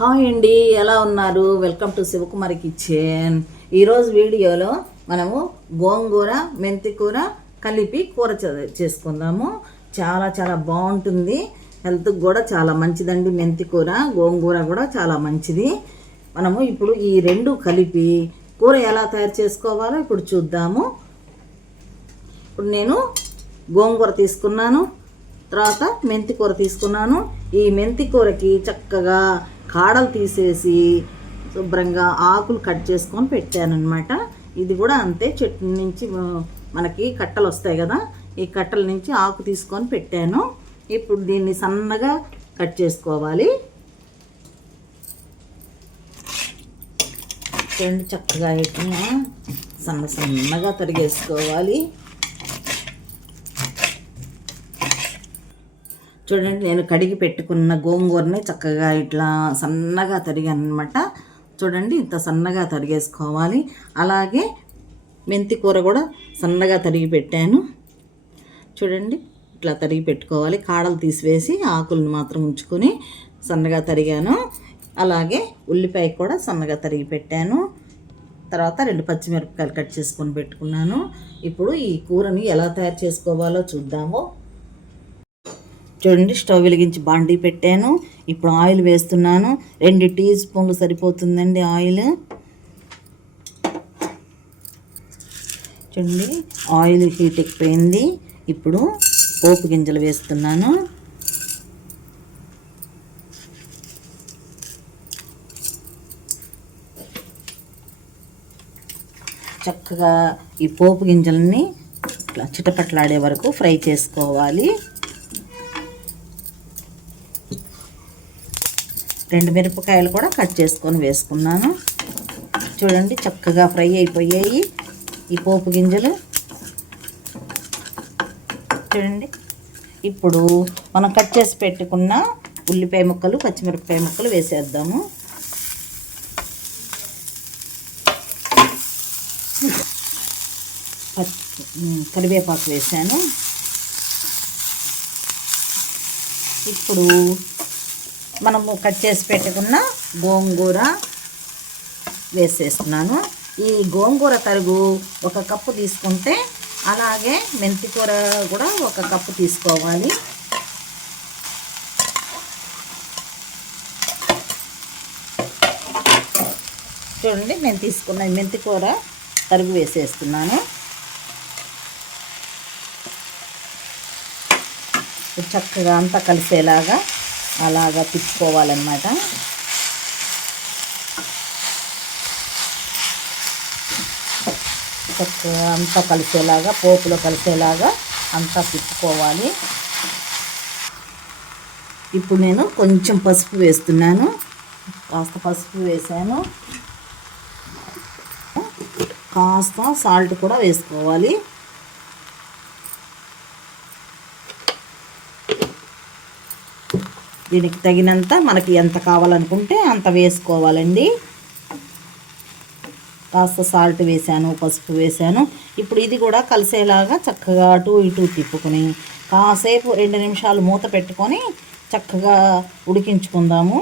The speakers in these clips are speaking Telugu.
హాయ్ అండి ఎలా ఉన్నారు? Welcome to Sivakumari kitchen. ఈరోజు వీడియోలో మనము గోంగూర మెంతికూర కలిపి కూర చేసుకుందాము. చాలా చాలా బాగుంటుంది. హెల్త్కి కూడా చాలా మంచిదండి. మెంతి కూర గోంగూర కూడా చాలా మంచిది. మనము ఇప్పుడు ఈ రెండు కలిపి కూర ఎలా తయారు చేసుకోవాలో ఇప్పుడు చూద్దాము. ఇప్పుడు నేను గోంగూర తీసుకున్నాను. తర్వాత మెంతి కూర తీసుకున్నాను. ఈ మెంతి కూరకి చక్కగా కాడలు తీసేసి శుభ్రంగా ఆకులు కట్ చేసుకొని పెట్టానమాట ఇది కూడా అంతే చెట్టు నుంచి మనకి కట్టలు వస్తాయి కదా ఈ కట్టల నుంచి ఆకు తీసుకొని పెట్టాను. ఇప్పుడు దీన్ని సన్నగా కట్ చేసుకోవాలి. రెండు చక్కగా ఇట్లా సన్న సన్నగా తరిగేసుకోవాలి. చూడండి నేను కడిగి పెట్టుకున్న గోంగూరని చక్కగా ఇట్లా సన్నగా తరిగాను అనమాట చూడండి ఇంత సన్నగా తరిగేసుకోవాలి. అలాగే మెంతి కూర కూడా సన్నగా తరిగి పెట్టాను. చూడండి ఇట్లా తరిగి పెట్టుకోవాలి. కాడలు తీసివేసి ఆకులను మాత్రం ఉంచుకొని సన్నగా తరిగాను. అలాగే ఉల్లిపాయ కూడా సన్నగా తరిగి పెట్టాను. తర్వాత రెండు పచ్చిమిరపకాయలు కట్ చేసుకొని పెట్టుకున్నాను. ఇప్పుడు ఈ కూరని ఎలా తయారు చేసుకోవాలో చూద్దాము. చూడండి స్టవ్ వెలిగించి బాండీ పెట్టాను. ఇప్పుడు ఆయిల్ వేస్తున్నాను. రెండు టీ స్పూన్లు సరిపోతుందండి ఆయిల్. చూడండి ఆయిల్ హీట్ ఎక్కిపోయింది. ఇప్పుడు పోపు గింజలు వేస్తున్నాను. చక్కగా ఈ పోపు గింజలని ఇట్లా చిటపట్లాడే వరకు ఫ్రై చేసుకోవాలి. రెండు మిరపకాయలు కూడా కట్ చేసుకొని వేసుకున్నాను. చూడండి చక్కగా ఫ్రై అయిపోయాయి ఈ పోపు గింజలు. చూడండి ఇప్పుడు మనం కట్ చేసి పెట్టుకున్న ఉల్లిపాయ ముక్కలు పచ్చిమిరపకాయ ముక్కలు వేసేద్దాము. కరివేపాకు వేసాను. ఇప్పుడు మనము కట్ చేసి పెట్టుకున్న గోంగూర వేసేస్తున్నాను. ఈ గోంగూర తరుగు ఒక కప్పు తీసుకుంటే అలాగే మెంతి కూర కూడా ఒక కప్పు తీసుకోవాలి. చూడండి నేను తీసుకున్న మెంతికూర మెంతి కూర తరుగు వేసేస్తున్నాను. చక్కగా అంతా కలిసేలాగా అలాగా తిప్పుకోవాలన్నమాట. అంతా కలిసేలాగా పోపులో కలిసేలాగా అంతా తిప్పుకోవాలి. ఇప్పుడు నేను కొంచెం పసుపు వేస్తున్నాను. కాస్త పసుపు వేసాను. కాస్త సాల్ట్ కూడా వేసుకోవాలి. దీనికి తగినంత మనకి ఎంత కావాలనుకుంటే అంత వేసుకోవాలండి. కాస్త సాల్ట్ వేసాను పసుపు వేసాను ఇప్పుడు ఇది కూడా కలిసేలాగా చక్కగా అటు ఇటు తిప్పుకొని కాసేపు రెండు నిమిషాలు మూత పెట్టుకొని చక్కగా ఉడికించుకుందాము.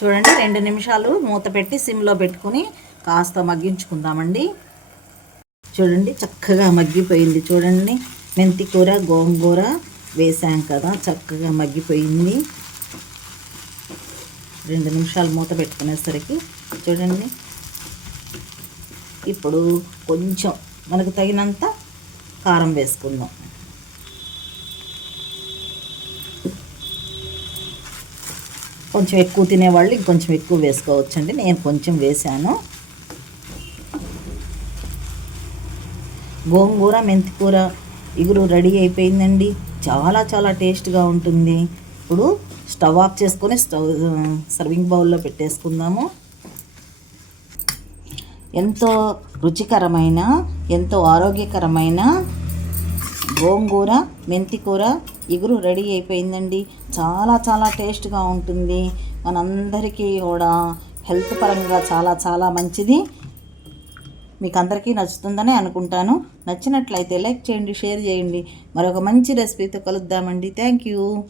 చూడండి రెండు నిమిషాలు మూత పెట్టి సిమ్లో పెట్టుకొని కాస్త మగ్గించుకుందామండి. చూడండి చక్కగా మగ్గిపోయింది. చూడండి మెంతి కూర గోంగూర వేసాం కదా చక్కగా మగ్గిపోయింది. రెండు నిమిషాలు మూత పెట్టుకునేసరికి చూడండి. ఇప్పుడు కొంచెం మనకు తగినంత కారం వేసుకుందాం. కొంచెం ఎక్కువ తినేవాళ్ళు ఇంకొంచెం ఎక్కువ వేసుకోవచ్చండి. నేను కొంచెం వేసాను గోంగూర మెంతికూర ఇగురు రెడీ అయిపోయిందండి. చాలా చాలా టేస్ట్గా ఉంటుంది. ఇప్పుడు స్టవ్ ఆఫ్ చేసుకొని స్టవ్ సర్వింగ్ బౌల్లో పెట్టేసుకుందాము. ఎంతో రుచికరమైన ఎంతో ఆరోగ్యకరమైన గోంగూర మెంతికూర ఇగురు రెడీ అయిపోయిందండి. చాలా చాలా టేస్ట్గా ఉంటుంది. మనందరికీ కూడా హెల్త్ పరంగా చాలా చాలా మంచిది. మీకు అందరికీ నచ్చుతుందని అనుకుంటాను. నచ్చినట్లయితే లైక్ చేయండి షేర్ చేయండి. మరొక మంచి రెసిపీతో కలుద్దామండి. Thank you.